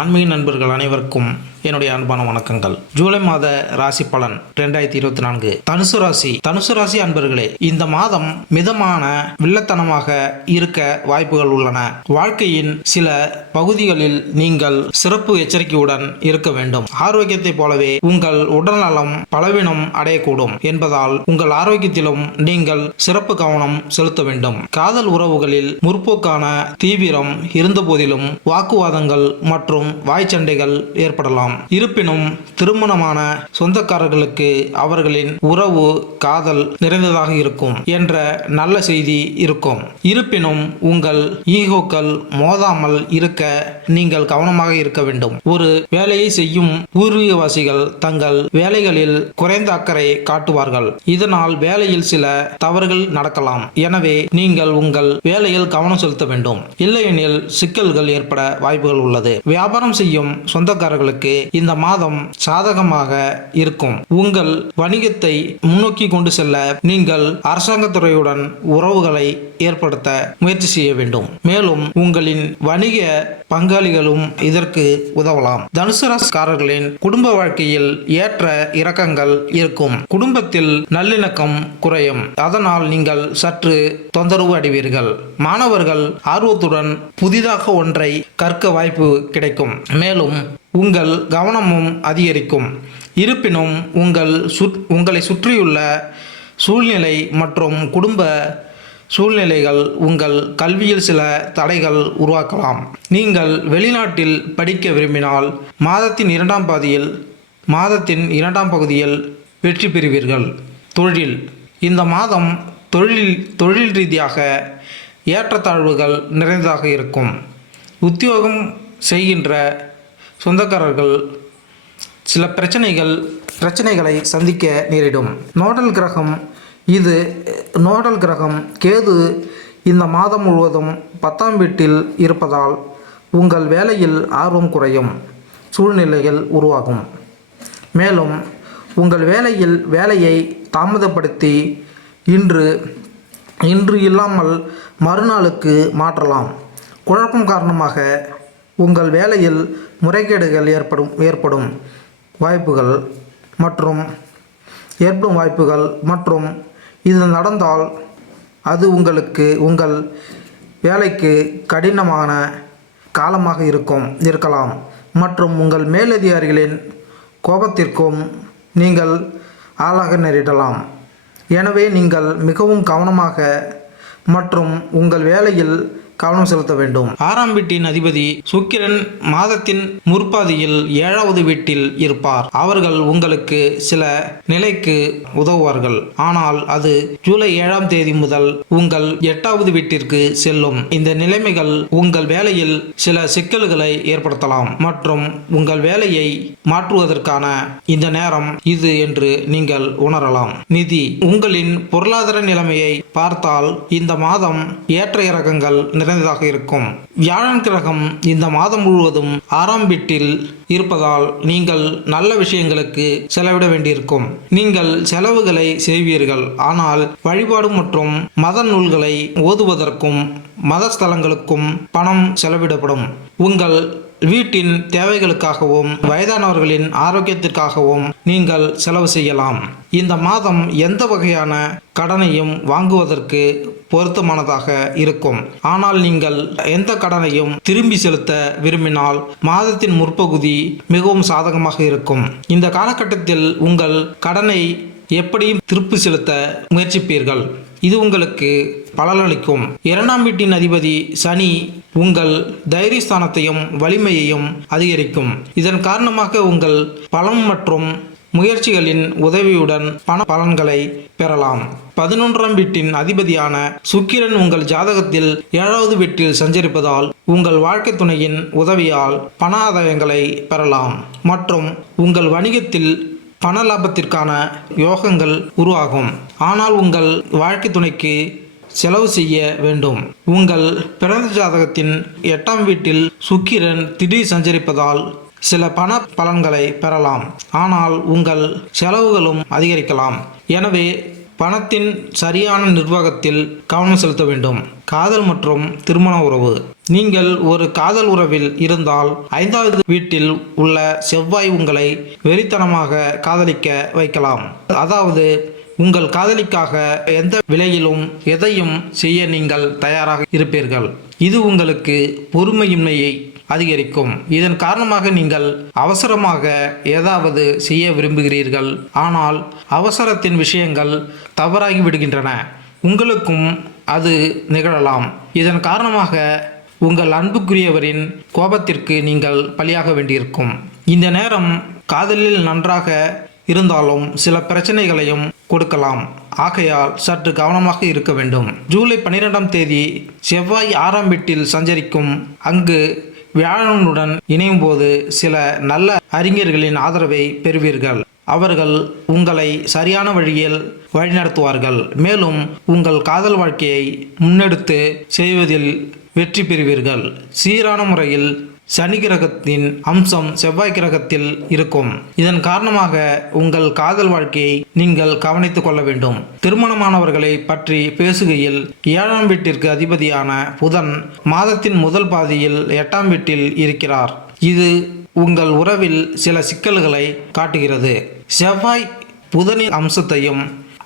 ஆன்மீக நண்பர்கள் அனைவருக்கும் என்னுடைய அன்பான வணக்கங்கள். ஜூலை மாத ராசி பலன் 2024. தனுசு ராசி அன்பர்களே, இந்த மாதம் மிதமான வில்லத்தனமாக இருக்க வாய்ப்புகள் உள்ளன. வாழ்க்கையின் சில பகுதிகளில் நீங்கள் சிறப்பு எச்சரிக்கையுடன் இருக்க வேண்டும். ஆரோக்கியத்தை போலவே உங்கள் உடல்நலம் பலவீனம் அடையக்கூடும் என்பதால் உங்கள் ஆரோக்கியத்திலும் நீங்கள் சிறப்பு கவனம் செலுத்த வேண்டும். காதல் உறவுகளில் முற்போக்கான தீவிரம் இருந்த போதிலும் வாக்குவாதங்கள் மற்றும் வாய்ச்சண்டைகள் ஏற்படலாம். இருப்பினும் திருமணமான சொந்தக்காரர்களுக்கு அவர்களின் உறவு காதல் நிறைந்ததாக இருக்கும் என்ற நல்ல செய்தி இருக்கும். இருப்பினும் உங்கள் ஈகோக்கள் மோதாமல் இருக்க நீங்கள் கவனமாக இருக்க வேண்டும். ஒரு வேலையை செய்யும் பூர்வீகவாசிகள் தங்கள் வேலைகளில் குறைந்த அக்கறை காட்டுவார்கள். இதனால் வேலையில் சில தவறுகள் நடக்கலாம். எனவே நீங்கள் உங்கள் வேலையில் கவனம் செலுத்த வேண்டும். இல்லையெனில் சிக்கல்கள் ஏற்பட வாய்ப்புகள் உள்ளது. வியாபாரம் செய்யும் சொந்தக்காரர்களுக்கு இந்த மாதம் சாதகமாக இருக்கும். உங்கள் வணிகத்தை முன்னோக்கி கொண்டு செல்ல நீங்கள் அரசாங்கத்துறையுடன் உறவுகளை ஏற்படுத்த முயற்சி செய்ய வேண்டும். மேலும் உங்களின் வணிக பங்காளிகளும் இதற்கு உதவலாம். தனுசு ராசிக்காரர்களின் குடும்ப வாழ்க்கையில் ஏற்ற இறக்கங்கள் இருக்கும். குடும்பத்தில் நல்லிணக்கம் குறையும். அதனால் நீங்கள் சற்று தொந்தரவு அடைவீர்கள். மாணவர்கள் ஆர்வத்துடன் புதிதாக ஒன்றை கற்க வாய்ப்பு கிடைக்கும். மேலும் உங்கள் கவனமும் அதிகரிக்கும். இருப்பினும் உங்களை சுற்றியுள்ள சூழ்நிலை மற்றும் குடும்ப சூழ்நிலைகள் உங்கள் கல்வியில் சில தடைகள் உருவாக்கலாம். நீங்கள் வெளிநாட்டில் படிக்க விரும்பினால் மாதத்தின் இரண்டாம் பகுதியில் வெற்றி பெறுவீர்கள். தொழில் இந்த மாதம் தொழில் ரீதியாக ஏற்றத்தாழ்வுகள் நிறைந்ததாக இருக்கும். உத்தியோகம் செய்கின்ற சொந்தக்காரர்கள் சில பிரச்சனைகளை சந்திக்க நேரிடும். நோடல் கிரகம் கேது இந்த மாதம் முழுவதும் 10ஆம் வீட்டில் இருப்பதால் உங்கள் வேலையில் ஆர்வம் குறையும் சூழ்நிலைகள் உருவாகும். மேலும் உங்கள் வேலையை தாமதப்படுத்தி இன்று இல்லாமல் மறுநாளுக்கு மாற்றலாம். குழப்பம் காரணமாக உங்கள் வேலையில் முறைகேடுகள் ஏற்படும் வாய்ப்புகள் மற்றும் இது நடந்தால் அது உங்கள் வேலைக்கு கடினமான காலமாக இருக்கலாம் மற்றும் உங்கள் மேலதிகாரிகளின் கோபத்திற்கும் நீங்கள் ஆளாக நேரிடலாம். எனவே நீங்கள் மிகவும் கவனமாக மற்றும் உங்கள் வேலையில் கவனம் செலுத்த வேண்டும். 6ஆம் வீட்டின் அதிபதி சுக்கிரன் மாதத்தின் முற்பாதியில் 7வது வீட்டில் இருப்பார். அவர்கள் உங்களுக்கு சில நிலைக்கு உதவுவார்கள். ஆனால் அது ஜூலை 7ஆம் தேதி முதல் உங்கள் 8வது வீட்டிற்கு செல்லும். இந்த நிலைமைகள் உங்கள் வேலையில் சில சிக்கல்களை ஏற்படுத்தலாம் மற்றும் உங்கள் வேலையை மாற்றுவதற்கான இந்த நேரம் இது என்று நீங்கள் உணரலாம். நிதி உங்களின் பொருளாதார நிலைமையை பார்த்தால் இந்த மாதம் ஏற்ற இறக்கங்கள் நிறைந்ததாக இருக்கும். வியாழன் கிரகம் இந்த மாதம் முழுவதும் 6ஆம் வீட்டில் இருப்பதால் நீங்கள் நல்ல விஷயங்களுக்கு செலவிட வேண்டியிருக்கும். நீங்கள் செலவுகளை செய்வீர்கள். ஆனால் வழிபாடு மற்றும் மத நூல்களை ஓதுவதற்கும் மத ஸ்தலங்களுக்கும் பணம் செலவிடப்படும். உங்கள் வீட்டின் தேவைகளுக்காகவும் வயதானவர்களின் ஆரோக்கியத்திற்காகவும் நீங்கள் செலவு செய்யலாம். இந்த மாதம் எந்த வகையான கடனையும் வாங்குவதற்கு பொருத்தமானதாக இருக்கும். ஆனால் நீங்கள் எந்த கடனையும் திரும்பி செலுத்த விரும்பினால் மாதத்தின் முற்பகுதி மிகவும் சாதகமாக இருக்கும். இந்த காலகட்டத்தில் உங்கள் கடனை எப்படியும் திருப்பி செலுத்த முயற்சிப்பீர்கள். இது உங்களுக்கு பலனளிக்கும். 2ஆம் வீட்டின் அதிபதி சனி உங்கள் தைரியஸ்தானத்தையும் வலிமையையும் அதிகரிக்கும். இதன் காரணமாக உங்கள் பலம் மற்றும் முயற்சிகளின் உதவியுடன் பண பலன்களை பெறலாம். 11ஆம் வீட்டின் அதிபதியான சுக்கிரன் உங்கள் ஜாதகத்தில் 7வது வீட்டில் சஞ்சரிப்பதால் உங்கள் வாழ்க்கை துணையின் உதவியால் பண ஆதாயங்களை பெறலாம் மற்றும் உங்கள் வணிகத்தில் பண லாபத்திற்கான யோகங்கள் உருவாகும். ஆனால் உங்கள் வாழ்க்கை துணைக்கு செலவு செய்ய வேண்டும். உங்கள் பிறந்த ஜாதகத்தின் 8ஆம் வீட்டில் சுக்கிரன் திடீர் சஞ்சரிப்பதால் சில பண பலன்களை பெறலாம். ஆனால் உங்கள் செலவுகளும் அதிகரிக்கலாம். எனவே பணத்தின் சரியான நிர்வாகத்தில் கவனம் செலுத்த வேண்டும். காதல் மற்றும் திருமண உறவு. நீங்கள் ஒரு காதல் உறவில் இருந்தால் 5வது வீட்டில் உள்ள செவ்வாய் உங்களை வெறித்தனமாக காதலிக்க வைக்கலாம். அதாவது உங்கள் காதலிக்காக எந்த விலையிலும் எதையும் செய்ய நீங்கள் தயாராக இருப்பீர்கள். இது உங்களுக்கு பொறுமையின்மையை அதிகரிக்கும். இதன் காரணமாக நீங்கள் அவசரமாக ஏதாவது செய்ய விரும்புகிறீர்கள். ஆனால் அவசரத்தின் விஷயங்கள் தவறாகி விடுகின்றன. உங்களுக்கும் அது நிகழலாம். இதன் காரணமாக உங்கள் அன்புக்குரியவரின் கோபத்திற்கு நீங்கள் பலியாக வேண்டியிருக்கும். இந்த நேரம் காதலில் நன்றாக இருந்தாலும் சில பிரச்சனைகளையும் கொடுக்கலாம். ஆகையால் சற்று கவனமாக இருக்க வேண்டும். ஜூலை 12ஆம் தேதி செவ்வாய் 6ஆம் வீட்டில் சஞ்சரிக்கும். அங்கு வியாழனுடன் இணையும் போது சில நல்ல அறிஞர்களின் ஆதரவை பெறுவீர்கள். அவர்கள் உங்களை சரியான வழியில் வழிநடத்துவார்கள். மேலும் உங்கள் காதல் வாழ்க்கையை முன்னெடுத்து செய்வதில் வெற்றி பெறுவீர்கள். சீரான முறையில் சனி கிரகத்தின் அம்சம் செவ்வாய் கிரகத்தில் இருக்கும். இதன் காரணமாக உங்கள் காதல் வாழ்க்கையை நீங்கள் கவனித்துக் கொள்ள வேண்டும். திருமணமானவர்களை பற்றி பேசுகையில் 7ஆம் வீட்டிற்கு அதிபதியான புதன் மாதத்தின் முதல் பாதியில் 8ஆம் வீட்டில் இருக்கிறார். இது உங்கள் உறவில் சில சிக்கல்களை காட்டுகிறது. செவ்வாய் புதனின் அம்சத்தையும்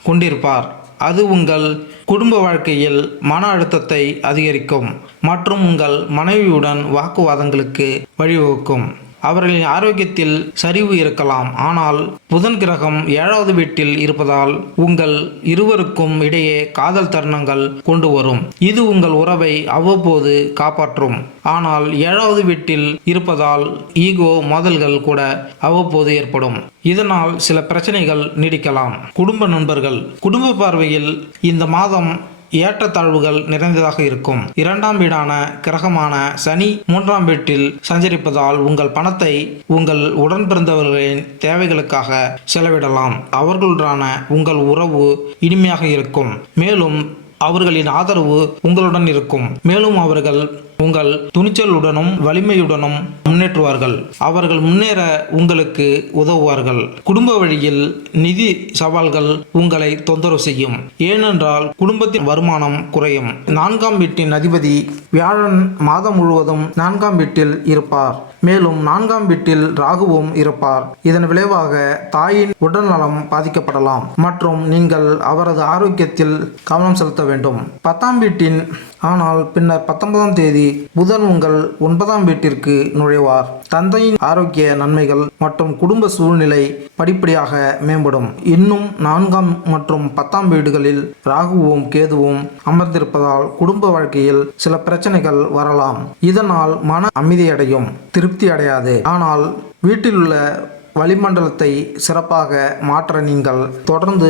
கொண்டிருப்பார். அது உங்கள் குடும்ப வாழ்க்கையில் மன அழுத்தத்தை அதிகரிக்கும் மற்றும் உங்கள் மனைவியுடன் வாக்குவாதங்களுக்கு வழிவகுக்கும். அவர்களின் ஆரோக்கியத்தில் சரிவு இருக்கலாம். ஆனால் புதன் கிரகம் 7வது வீட்டில் இருப்பதால் உங்கள் இருவருக்கும் இடையே காதல் தருணங்கள் கொண்டு வரும். இது உங்கள் உறவை அவ்வப்போது காப்பாற்றும். ஆனால் 7வது வீட்டில் இருப்பதால் ஈகோ மோதல்கள் கூட அவ்வப்போது ஏற்படும். இதனால் சில பிரச்சனைகள் நீடிக்கலாம். குடும்ப நண்பர்கள். குடும்ப பார்வையில் இந்த மாதம் ஏற்றத்தாழ்வுகள் நிறைந்ததாக இருக்கும். 2ஆம் வீடான கிரகமான சனி 3ஆம் வீட்டில் சஞ்சரிப்பதால் உங்கள் பணத்தை உங்கள் உடன் பிறந்தவர்களின் தேவைகளுக்காக செலவிடலாம். அவர்களுடனான உங்கள் உறவு இனிமையாக இருக்கும். மேலும் அவர்களின் ஆதரவு உங்களுடன் இருக்கும். மேலும் அவர்கள் உங்கள் துணிச்சலுடனும் வலிமையுடனும் முன்னேற்றுவார்கள். அவர்கள் முன்னேற உங்களுக்கு உதவுவார்கள். குடும்ப வழியில் நிதி சவால்கள் உங்களை தொந்தரவு செய்யும். ஏனென்றால் குடும்பத்தின் வருமானம் குறையும். 4ஆம் வீட்டின் அதிபதி வியாழன் மாதம் முழுவதும் 4ஆம் வீட்டில் இருப்பார். மேலும் 4ஆம் வீட்டில் ராகுவும் இருப்பார். இதன் விளைவாக தாயின் உடல்நலம் பாதிக்கப்படலாம் மற்றும் நீங்கள் அவரது ஆரோக்கியத்தில் கவனம் செலுத்த வேண்டும். 10ஆம் வீட்டின் ஆனால் பின்னர் 19ஆம் தேதி புதன் உங்கள் 9ஆம் வீட்டிற்கு நுழைவார். தந்தையின் ஆரோக்கிய நன்மைகள் மற்றும் குடும்ப சூழ்நிலை படிப்படியாக மேம்படும். இன்னும் 4ஆம் மற்றும் 10ஆம் வீடுகளில் ராகுவும் கேதுவும் அமர்ந்திருப்பதால் குடும்ப வாழ்க்கையில் சில பிரச்சனைகள் வரலாம். இதனால் மன அமைதியடையும், திருப்தி அடையாது. ஆனால் வீட்டில் உள்ள வளிமண்டலத்தை சிறப்பாக மாற்ற நீங்கள் தொடர்ந்து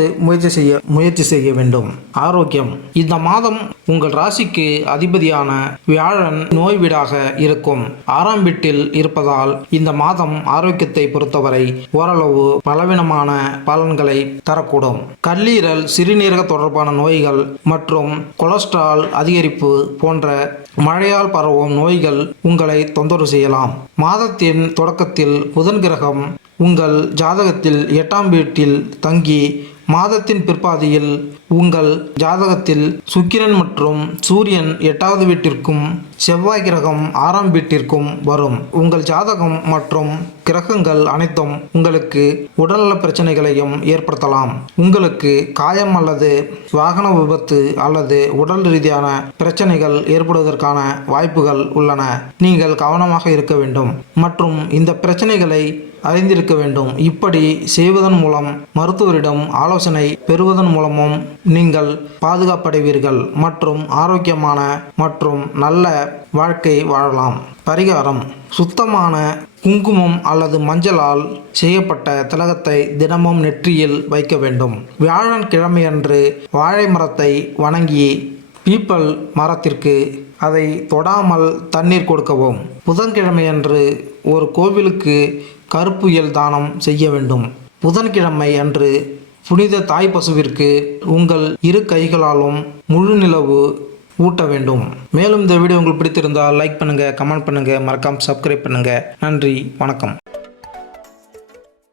முயற்சி செய்ய வேண்டும். ஆரோக்கியம். இந்த மாதம் உங்கள் ராசிக்கு அதிபதியான வியாழன் நோய் வீடாக இருக்கும். 6ஆம் வீட்டில் இருப்பதால் இந்த மாதம் ஆரோக்கியத்தை பொறுத்தவரை ஓரளவு பலவீனமான பலன்களை தரக்கூடும். கல்லீரல், சிறுநீரக தொடர்பான நோய்கள் மற்றும் கொலஸ்ட்ரால் அதிகரிப்பு போன்ற மழையால் பரவும் நோய்கள் உங்களை தொந்தரவு செய்யலாம். மாதத்தின் தொடக்கத்தில் புதன் கிரகம் உங்கள் ஜாதகத்தில் 8ஆம் வீட்டில் தங்கி மாதத்தின் பிற்பாதியில் உங்கள் ஜாதகத்தில் சுக்கிரன் மற்றும் சூரியன் 8வது வீட்டிற்கும் செவ்வாய் கிரகம் 6ஆம் வீட்டிற்கும் வரும். உங்கள் ஜாதகம் மற்றும் கிரகங்கள் அனைத்தும் உங்களுக்கு உடல்நல பிரச்சனைகளையும் ஏற்படுத்தலாம். உங்களுக்கு காயம் அல்லது வாகன விபத்து அல்லது உடல் ரீதியான பிரச்சனைகள் ஏற்படுவதற்கான வாய்ப்புகள் உள்ளன. நீங்கள் கவனமாக இருக்க வேண்டும் மற்றும் இந்த பிரச்சனைகளை அறிந்திருக்க வேண்டும். இப்படி செய்வதன் மூலம் மருத்துவரிடம் ஆலோசனை பெறுவதன் மூலமும் நீங்கள் பாதுகாப்படைவீர்கள் மற்றும் ஆரோக்கியமான மற்றும் நல்ல வாழ்க்கை வாழலாம். பரிகாரம். சுத்தமான குங்குமம் அல்லது மஞ்சளால் செய்யப்பட்ட திலகத்தை தினமும் நெற்றியில் வைக்க வேண்டும். வியாழன் கிழமையன்று வாழை மரத்தை வணங்கி பீப்பல் மரத்திற்கு அதை தொடாமல் தண்ணீர் கொடுக்கவும். புதன்கிழமையன்று ஒரு கோவிலுக்கு கருப்பு எல் தானம் செய்ய வேண்டும். புதன்கிழமை அன்று புனித தாய் பசுவிற்கு உங்கள் இரு கைகளாலும் முழு நிலவு ஊட்ட வேண்டும். மேலும் இந்த வீடியோ உங்களுக்கு பிடித்திருந்தால் லைக் பண்ணுங்கள், கமெண்ட் பண்ணுங்கள், மறக்காமல் சப்ஸ்கிரைப் பண்ணுங்கள். நன்றி, வணக்கம்.